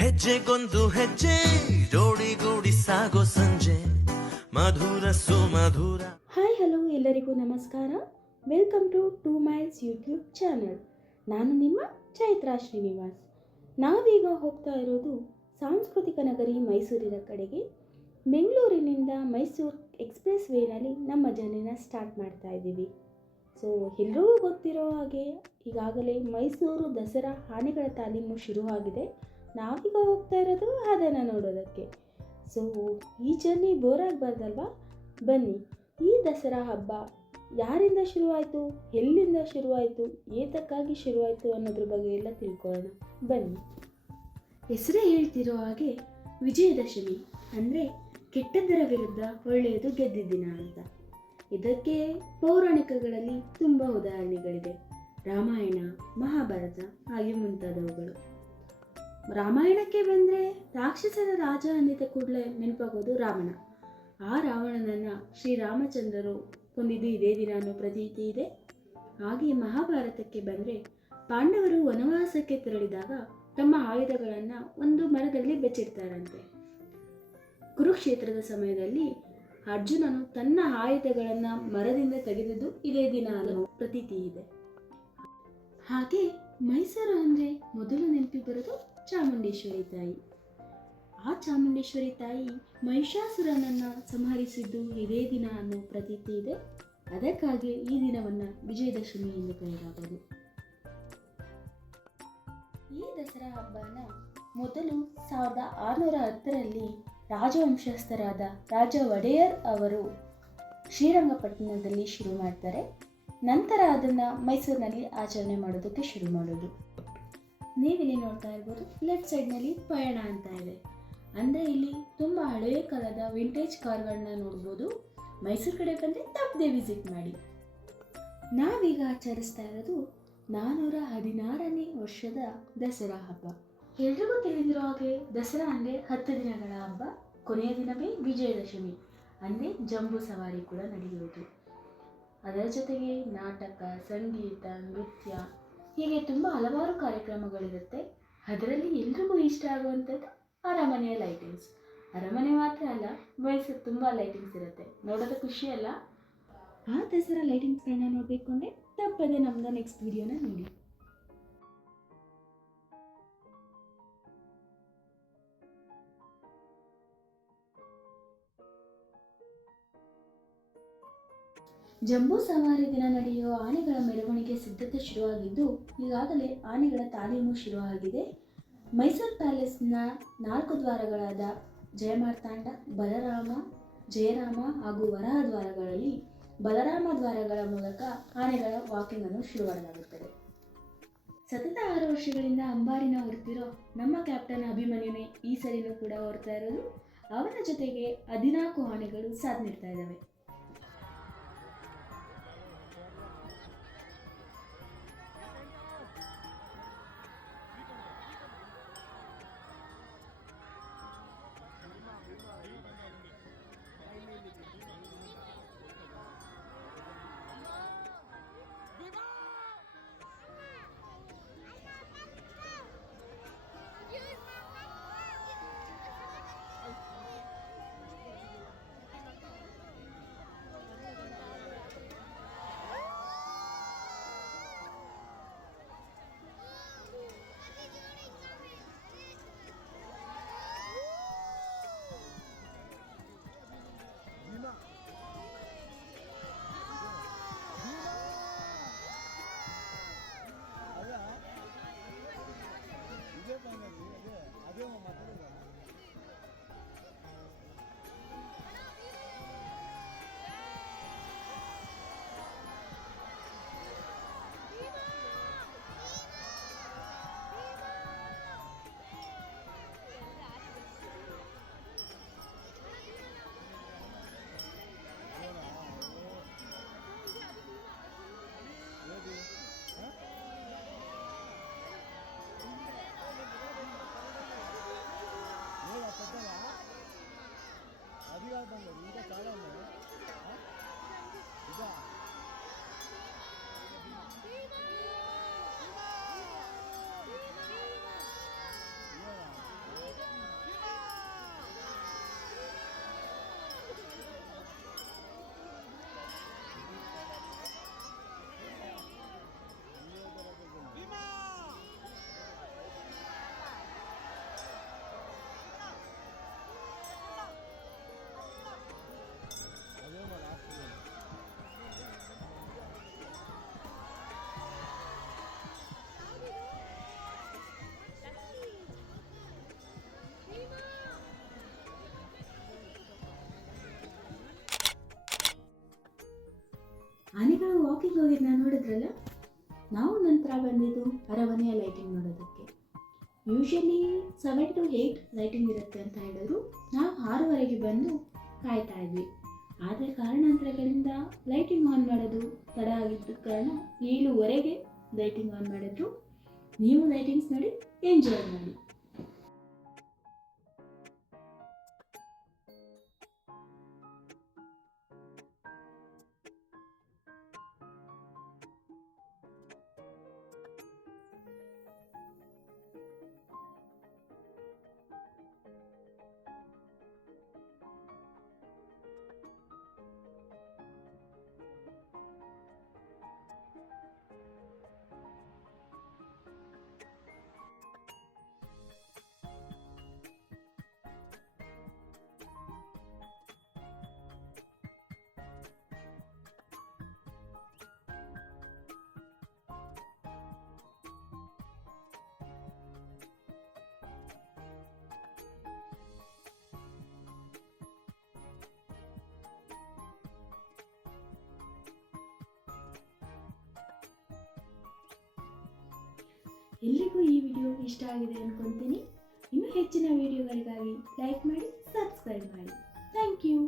ಹೆಜ್ಜೆಗೊಂದು ಹೆಜ್ಜೆ ಜೋಡಿಗೂಡಿ ಸಾಗೋ ಸಂಜೆ. ಮಧುರ ಸುಮಧುರ. ಹಾಯ್, ಹಲೋ, ಎಲ್ಲರಿಗೂ ನಮಸ್ಕಾರ. Welcome to two miles YouTube channel ನಾನು ನಿಮ್ಮ ಚೈತ್ರಾ ಶ್ರೀನಿವಾಸ್. ನಾವೀಗ ಹೋಗ್ತಾ ಇರೋದು ಸಾಂಸ್ಕೃತಿಕ ನಗರಿ ಮೈಸೂರಿನ ಕಡೆಗೆ. ಬೆಂಗಳೂರಿನಿಂದ ಮೈಸೂರು ಎಕ್ಸ್ಪ್ರೆಸ್ ವೇನಲ್ಲಿ ನಮ್ಮ ಜರ್ನಿನ ಸ್ಟಾರ್ಟ್ ಮಾಡ್ತಾ ಇದ್ದೀವಿ. ಸೊ ಎಲ್ಲರಿಗೂ ಗೊತ್ತಿರೋ ಹಾಗೆ ಈಗಾಗಲೇ ಮೈಸೂರು ದಸರಾ ಆನೆಗಳ ತಾಲೀಮು ಶುರುವಾಗಿದೆ. ನಾವೀಗ ಹೋಗ್ತಾ ಇರೋದು ಅದನ್ನು ನೋಡೋದಕ್ಕೆ. ಸೊ ಈ ಜರ್ನಿ ಬೋರ್ ಆಗಬಾರ್ದಲ್ವಾ? ಬನ್ನಿ, ಈ ದಸರಾ ಹಬ್ಬ ಯಾರಿಂದ ಶುರುವಾಯಿತು, ಎಲ್ಲಿಂದ ಶುರುವಾಯಿತು, ಏತಕ್ಕಾಗಿ ಶುರುವಾಯಿತು ಅನ್ನೋದ್ರ ಬಗ್ಗೆ ಎಲ್ಲ ತಿಳ್ಕೊಳ್ಳೋಣ. ಬನ್ನಿ. ಹೆಸರೇ ಹೇಳ್ತಿರೋ ಹಾಗೆ ವಿಜಯದಶಮಿ ಅಂದರೆ ಕೆಟ್ಟದ್ದರ ವಿರುದ್ಧ ಒಳ್ಳೆಯದು ಗೆದ್ದಿದ್ದ ದಿನ ಅಂತ. ಇದಕ್ಕೆ ಪೌರಾಣಿಕಗಳಲ್ಲಿ ತುಂಬ ಉದಾಹರಣೆಗಳಿದೆ ರಾಮಾಯಣ, ಮಹಾಭಾರತ ಹಾಗೆ ಮುಂತಾದವುಗಳು. ರಾಮಾಯಣಕ್ಕೆ ಬಂದರೆ ರಾಕ್ಷಸರ ರಾಜ ಅಂದಿದ್ದ ಕೂಡಲೇ ನೆನಪಾಗೋದು ರಾವಣ. ಆ ರಾವಣನನ್ನು ಶ್ರೀರಾಮಚಂದ್ರರು ಕೊಂದಿದ್ದು ಇದೇ ದಿನ ಅನ್ನೋ ಪ್ರತೀತಿ ಇದೆ. ಹಾಗೆ ಮಹಾಭಾರತಕ್ಕೆ ಬಂದರೆ ಪಾಂಡವರು ವನವಾಸಕ್ಕೆ ತೆರಳಿದಾಗ ತಮ್ಮ ಆಯುಧಗಳನ್ನು ಒಂದು ಮರದಲ್ಲಿ ಬೆಚ್ಚಿಡ್ತಾರಂತೆ. ಕುರುಕ್ಷೇತ್ರದ ಸಮಯದಲ್ಲಿ ಅರ್ಜುನನು ತನ್ನ ಆಯುಧಗಳನ್ನು ಮರದಿಂದ ತೆಗೆದಿದ್ದು ಇದೇ ದಿನ ಅನ್ನೋ ಪ್ರತೀತಿ ಇದೆ. ಹಾಗೆ ಮೈಸೂರು ಅಂದರೆ ಮೊದಲು ನೆನಪಿಗೆ ಬರೋದು ಚಾಮುಂಡೇಶ್ವರಿ ತಾಯಿ. ಆ ಚಾಮುಂಡೇಶ್ವರಿ ತಾಯಿ ಮಹಿಷಾಸುರನನ್ನು ಸಂಹರಿಸಿದ್ದು ಇದೇ ದಿನ ಅನ್ನೋ ಪ್ರತೀತಿ ಇದೆ. ಅದಕ್ಕಾಗಿ ಈ ದಿನವನ್ನು ವಿಜಯದಶಮಿ ಎಂದು ಕರೆಯಲಾಗುವುದು. ಈ ದಸರಾ ಹಬ್ಬನ ಮೊದಲು ಸಾವಿರದ ಆರುನೂರ ಹತ್ತರಲ್ಲಿ ರಾಜವಂಶಸ್ಥರಾದ ರಾಜ ಒಡೆಯರ್ ಅವರು ಶ್ರೀರಂಗಪಟ್ಟಣದಲ್ಲಿ ಶುರು ಮಾಡ್ತಾರೆ. ನಂತರ ಅದನ್ನು ಮೈಸೂರಿನಲ್ಲಿ ಆಚರಣೆ ಮಾಡೋದಕ್ಕೆ ಶುರು ಮಾಡೋದು. ನೀವಿಲ್ಲಿ ನೋಡ್ತಾ ಇರ್ಬೋದು ಲೆಫ್ಟ್ ಸೈಡ್ನಲ್ಲಿ ಪಯಣ ಅಂತ ಇದೆ. ಅಂದರೆ ಇಲ್ಲಿ ತುಂಬ ಹಳೆಯ ಕಾಲದ ವಿಂಟೇಜ್ ಕಾರ್ಗಳನ್ನ ನೋಡ್ಬೋದು. ಮೈಸೂರು ಕಡೆ ಬಂದರೆ ತಪ್ಪದೆ ವಿಸಿಟ್ ಮಾಡಿ. ನಾವೀಗ ಆಚರಿಸ್ತಾ ಇರೋದು ನಾನ್ನೂರ ಹದಿನಾರನೇ ವರ್ಷದ ದಸರಾ ಹಬ್ಬ. ಎಲ್ರಿಗೂ ತಿಳಿದಿರೋ ಹಾಗೆ ದಸರಾ ಅಂದರೆ ಹತ್ತು ದಿನಗಳ ಹಬ್ಬ. ಕೊನೆಯ ದಿನವೇ ವಿಜಯದಶಮಿ, ಅಂದರೆ ಜಂಬೂ ಸವಾರಿ ಕೂಡ ನಡೆಯುವುದು. ಅದರ ಜೊತೆಗೆ ನಾಟಕ, ಸಂಗೀತ, ನೃತ್ಯ ಹೀಗೆ ತುಂಬ ಹಲವಾರು ಕಾರ್ಯಕ್ರಮಗಳಿರುತ್ತೆ. ಅದರಲ್ಲಿ ಎಲ್ರಿಗೂ ಇಷ್ಟ ಆಗುವಂಥದ್ದು ಅರಮನೆಯ ಲೈಟಿಂಗ್ಸ್ ಅರಮನೆ ಮಾತ್ರ ಅಲ್ಲ ಮೈಸೂರು ತುಂಬ ಲೈಟಿಂಗ್ಸ್ ಇರುತ್ತೆ. ನೋಡೋದು ಖುಷಿ ಅಲ್ಲ? ಆ ದಸರಾ ಲೈಟಿಂಗ್ಸ್ಗಳನ್ನ ನೋಡಬೇಕು ಅಂದರೆ ತಪ್ಪದೆ ನಮ್ಮದು ನೆಕ್ಸ್ಟ್ ವಿಡಿಯೋನ ನೋಡಿ. ಜಂಬೂ ಸವಾರಿ ದಿನ ನಡೆಯುವ ಆನೆಗಳ ಮೆರವಣಿಗೆ ಸಿದ್ಧತೆ ಶುರುವಾಗಿದ್ದು, ಈಗಾಗಲೇ ಆನೆಗಳ ತಾಲೀಮು ಶುರುವಾಗಿದೆ. ಮೈಸೂರು ಪ್ಯಾಲೇಸ್ನ ನಾಲ್ಕು ದ್ವಾರಗಳಾದ ಜಯಮಾರ್ತಾಂಡ, ಬಲರಾಮ, ಜಯರಾಮ ಹಾಗೂ ವರಹ ದ್ವಾರಗಳಲ್ಲಿ ಬಲರಾಮ ದ್ವಾರಗಳ ಮೂಲಕ ಆನೆಗಳ ವಾಕಿಂಗ್ ಅನ್ನು ಶುರು ಮಾಡಲಾಗುತ್ತದೆ ಸತತ ಆರು ವರ್ಷಗಳಿಂದ ಅಂಬಾರಿನ ಹೊರತಿರೋ ನಮ್ಮ ಕ್ಯಾಪ್ಟನ್ ಅಭಿಮನ್ಯುನೇ ಈ ಸರಿನೂ ಕೂಡ ಹೊರತಾ ಇರೋದು. ಅವನ ಜೊತೆಗೆ ಹದಿನಾಲ್ಕು ಆನೆಗಳು ಸಾಧ್ ನೀಡ್ತಾ ಇದ್ದಾವೆ. ವಾಕಿಂಗ್ ಹೋಗಿದ್ನ ನೋಡಿದ್ರಲ್ಲ? ನಾವು ನಂತರ ಬಂದಿದ್ದು ಅರಮನೆಯ ಲೈಟಿಂಗ್ ನೋಡೋದಕ್ಕೆ. Usually seven to eight lighting ಇರುತ್ತೆ ಅಂತ ಹೇಳಿದ್ರು. ನಾವು ಆರೂವರೆಗೆ ಬಂದು ಕಾಯ್ತಾ ಇದ್ವಿ. ಆದರೆ ಕಾರಣಾಂತರಗಳಿಂದ ಲೈಟಿಂಗ್ ಆನ್ ಮಾಡೋದು ತಡ ಆಗಿದ್ದ ಕಾರಣ ಏಳುವರೆಗೆ ಲೈಟಿಂಗ್ ಆನ್ ಮಾಡಿದ್ರು. ನೀವು ಲೈಟಿಂಗ್ಸ್ ನೋಡಿ ಎಂಜಾಯ್ ಮಾಡಿ. ಎಲ್ಲಿಗೂ ಈ ವಿಡಿಯೋ ಇಷ್ಟ ಆಗಿದೆ ಅನ್ಕೊತೀನಿ. ಇನ್ನೂ ಹೆಚ್ಚಿನ ವಿಡಿಯೋಗಳಿಗಾಗಿ ಲೈಕ್ ಮಾಡಿ ಸಬ್ಸ್ಕ್ರೈಬ್ ಮಾಡಿ. Thank you